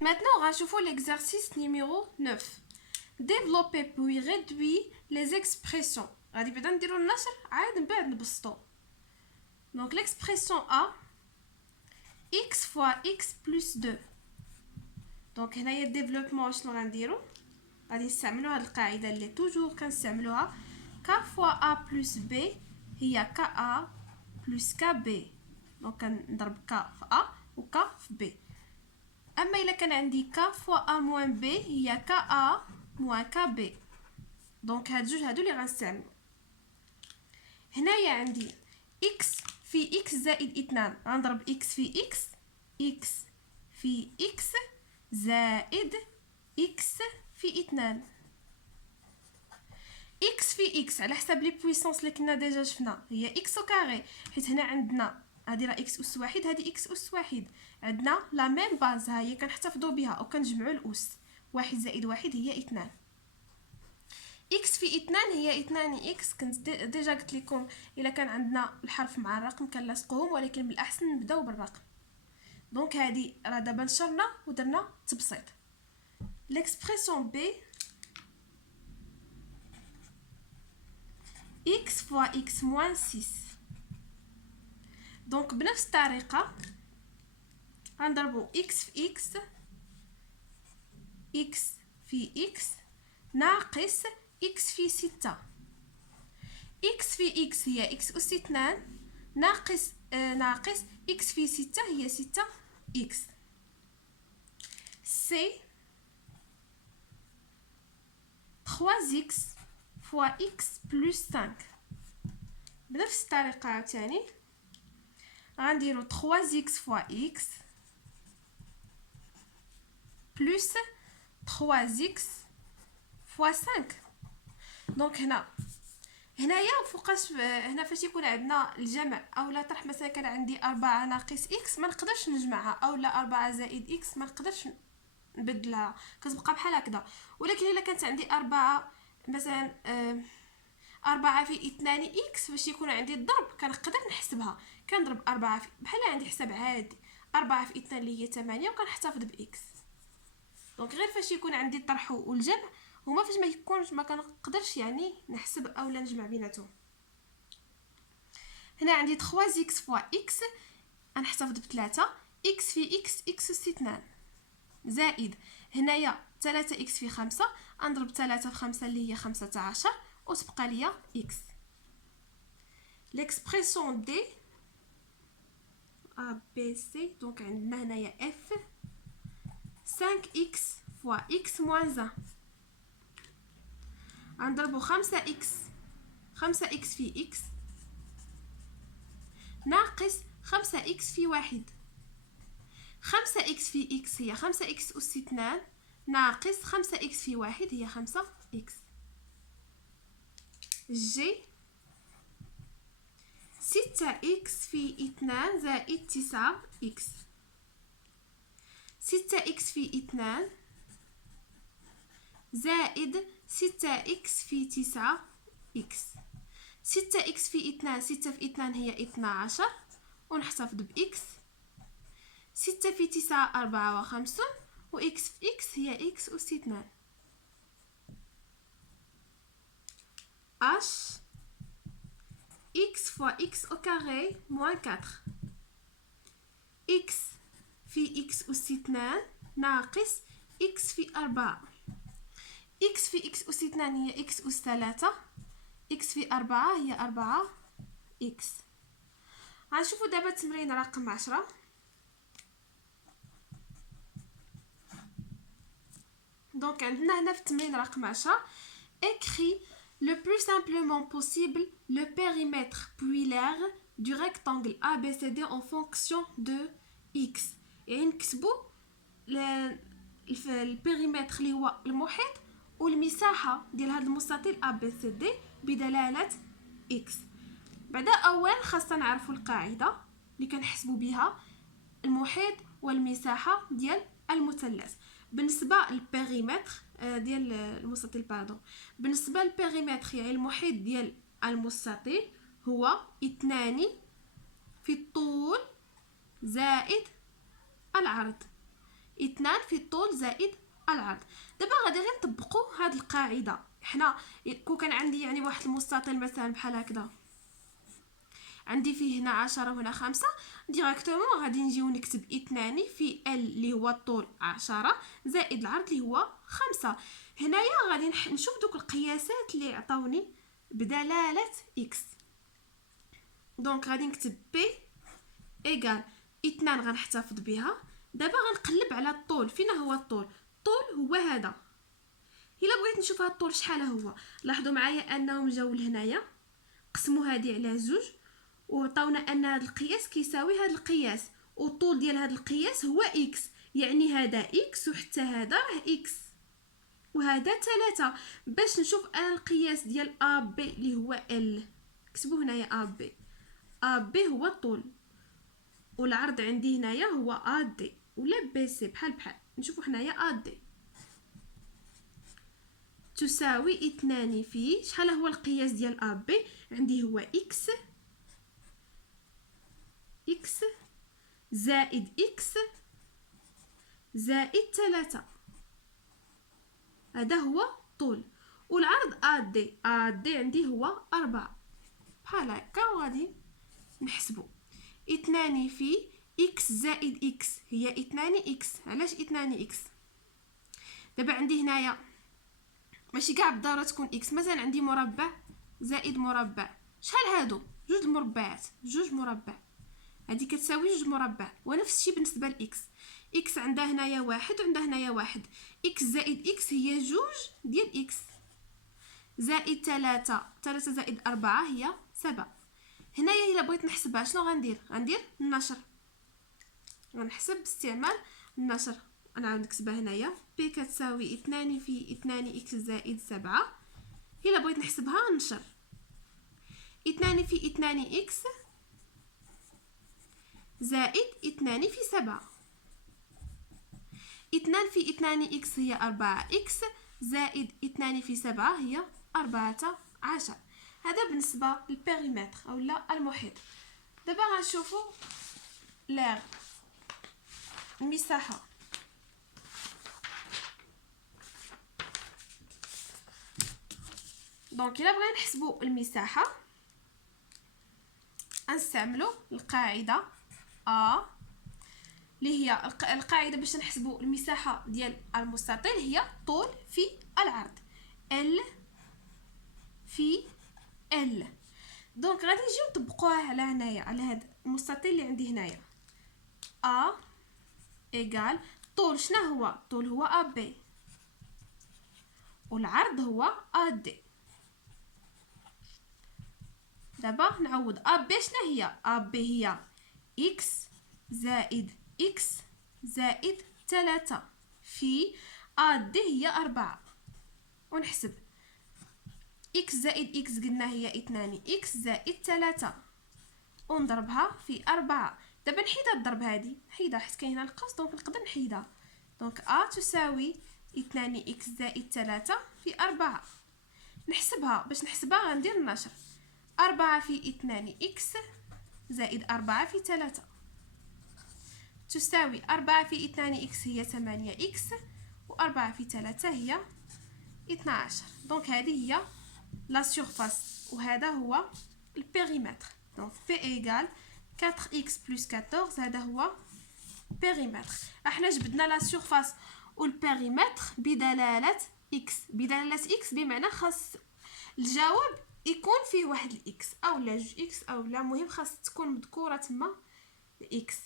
Maintenant, on va voir l'exercice numéro 9. Développer puis réduire les expressions. Donc l'expression A, x fois x plus 2. Donc هنايا الديفلوبمون شنو غنديرو؟ غادي نستعملو هاد القاعده اللي توجور كنستعملوها k fois a plus b هي ka plus kb. دونك كنضرب k في a و k في b. اما الا كان عندي k fois a moins b هي ka moins kb. دونك هاد جوج هادو اللي غنستعملو. هنايا عندي x في x زائد 2 غنضرب x في x في x زائد x في 2. x في x على حساب لي بويسونس اللي كنا ديجا شفنا هي x او كاري، حيت هنا عندنا هادي راه x اس واحد، هادي x اس واحد، عندنا لا ميم باز، ها هي كنحتفظوا بها او كنجمعوا الاس. واحد زائد واحد هي 2. x في 2 هي 2 x. كنت ديجا قلت لكم الا كان عندنا الحرف مع الرقم كنلاصقوهم، ولكن بالاحسن نبداو بالرقم. دونك هادي راه دابا نشرنا ودرنا تبسيط. l'expression b x fois x moins 6. دونك بنفس الطريقه غنضربو x في x x في x ناقص x في 6. x في x هي x أس 2 ناقص x في 6 هي 6 x. c'est 3x fois x plus 5. بنفس الطريقة عاوتاني غنديرو 3x fois x plus 3x fois 5. دونك هنايا فوقاش هنا فاش يكون عندنا الجمع او لا طرح، مثلا كان عندي 4 ناقص x ما نقدرش نجمعها، او لا 4 زائد x ما نقدرش نبدلها، كتبقى بحال هكذا. ولكن الا كانت عندي 4 مثلا 4 في 2 x فاش يكون عندي الضرب كنقدر نحسبها، كنضرب 4 بحال عندي حساب عادي 4 في 2 اللي هي 8 وكنحتفظ ب x. دونك غير فاش يكون عندي الطرح والجمع هما فاش ما يكونش ما كنقدرش يعني نحسب اولا نجمع بيناتهم. هنا عندي 3x fois x غنحتفظ ب3 x في x x أس 2 زائد هنايا 3x في 5 نضرب 3 في 5 اللي هي 15 وتبقى ليا x. l'expression d a b c. دونك عندنا هنايا f 5x fois x moins 1 غنضربو 5x في x ناقص 5x في 1. 5x في x هي 5x أس 2 ناقص 5x في 1 هي 5x. ج 6x في 2 زائد 9x. 6x في 2 زائد 6x في 9x. 6x في 2 6 في 2 هي 12 ونحتفظ بx. 6 في 9 54 و x في x هي x أس 2. h x fois x au carré moins 4. x في x أس 2 ناقص x في 4. x في x أس 2 هي x أس 3 x في 4 هي 4 x. غنشوفو دابا التمرين رقم 10. دونك عندنا هنا في التمرين رقم 10 écrit le plus simplement possible le périmètre puis l'aire du rectangle ABCD en fonction de x. يعني نكتبوا البيريمتر اللي هو المحيط والمساحه ديال هذا المستطيل ABCD بدلاله x. بعدا اولا خاصنا نعرفوا القاعده اللي كنحسبوا بها المحيط والمساحه ديال المثلث. بالنسبه للبيريمتر ديال المستطيل بالنسبه للبيريمتر يعني المحيط ديال المستطيل هو 2 في الطول زائد العرض. 2 في الطول زائد العرض. دابا غادي غير نطبقوا هاد القاعده. حنا كون كان عندي يعني واحد المستطيل مثلا بحال هكذا، عندي فيه هنا 10 وهنا 5، ديريكتومون غادي نجيو نكتب 2 في ال اللي هو الطول 10 زائد العرض اللي هو 5. هنايا غادي نشوف دوك القياسات اللي عطاوني بدلاله اكس. دونك غادي نكتب بي ايغال 2 غنحتفظ بها. دابا غنقلب على الطول. فين هو الطول؟ الطول هو هذا. الا بغيت نشوف هذا الطول شحال هو، لاحظوا معايا انهم جاوا لهنايا قسموا هذه على 2 وعطاونا ان هذا القياس كيساوي هذا القياس، والطول ديال هذا القياس هو اكس، يعني هذا اكس وحتى هذا راه اكس وهذا 3. باش نشوف انا القياس ديال ا بي اللي هو ال، كتبوا هنايا ا بي. ا بي هو الطول والعرض عندي هنايا هو ا دي ولا بي سي، بحال نشوفوا هنايا ا دي تساوي 2 في شحال هو القياس ديال ا بي؟ عندي هو اكس زائد اكس زائد 3. هذا هو الطول. والعرض ا دي عندي هو 4 بحال هكا. وغادي نحسبو 2 في اكس زائد اكس هي 2 اكس. علاش 2 اكس؟ دابا عندي هنايا ماشي كاع بالضروره تكون اكس، مثلا عندي مربع زائد مربع، شحال هادو؟ جوج المربعات، جوج مربع، هذه كتساوي جوج مربع. ونفس الشيء بالنسبه لاكس. اكس عندها هنايا واحد وعندها هنايا واحد، اكس زائد اكس هي جوج ديال اكس زائد 3 زائد 4 هي 7. هنايا الا بغيت نحسبها شنو غندير النشر. غنحسب باستعمال النشر. انا عاود نكتبها هنايا بي كتساوي 2 في 2 اكس زائد 7. الا بغيت نحسبها نشر 2 في 2 اكس زائد 2 في 7. 2 في 2 اكس هي 4 اكس زائد 2 في 7 هي 14. هذا بالنسبه للبيريمتر اولا المحيط. دابا غنشوفوا لير المساحه. دونك الا بغينا نحسبوا المساحه نستعملوا القاعده ا اللي هي القاعده باش نحسبوا المساحه ديال المستطيل هي طول في العرض ال في ال. دونك غادي نجيو نطبقوها على هنايا على هذا المستطيل اللي عندي هنايا. ا ايغال طول شنو هو؟ الطول هو ا بي والعرض هو ا دي. دابا نعوض ا بي شنو هي؟ ا بي هي اكس زائد اكس زائد 3 في ا دي هي 4. ونحسب اكس زائد اكس قلنا هي 2 اكس زائد 3 ونضربها في 4. دابا نحيدها الضرب هذه نحيدها حيت كاين هنا القوس دونك نقدر نحيدها. دونك ا تساوي 2 اكس زائد 3 في 4. نحسبها. باش نحسبها غندير النشر 4 في 2 اكس زائد 4 في 3 تساوي 4 في 2 اكس هي 8 اكس و4 في 3 هي 12. دونك هذه هي لا سيرفاس وهذا هو البيريمتر. دونك بي ايغال 4x بلس 14 هذا هو بيريمتر. احنا جبدنا لا سيرفاس والبيريمتر بدلاله x. بدلاله x بمعنى خاص الجواب يكون فيه واحد الاكس او لا جوج اكس او لا، مهم خاص تكون مذكوره تما الاكس.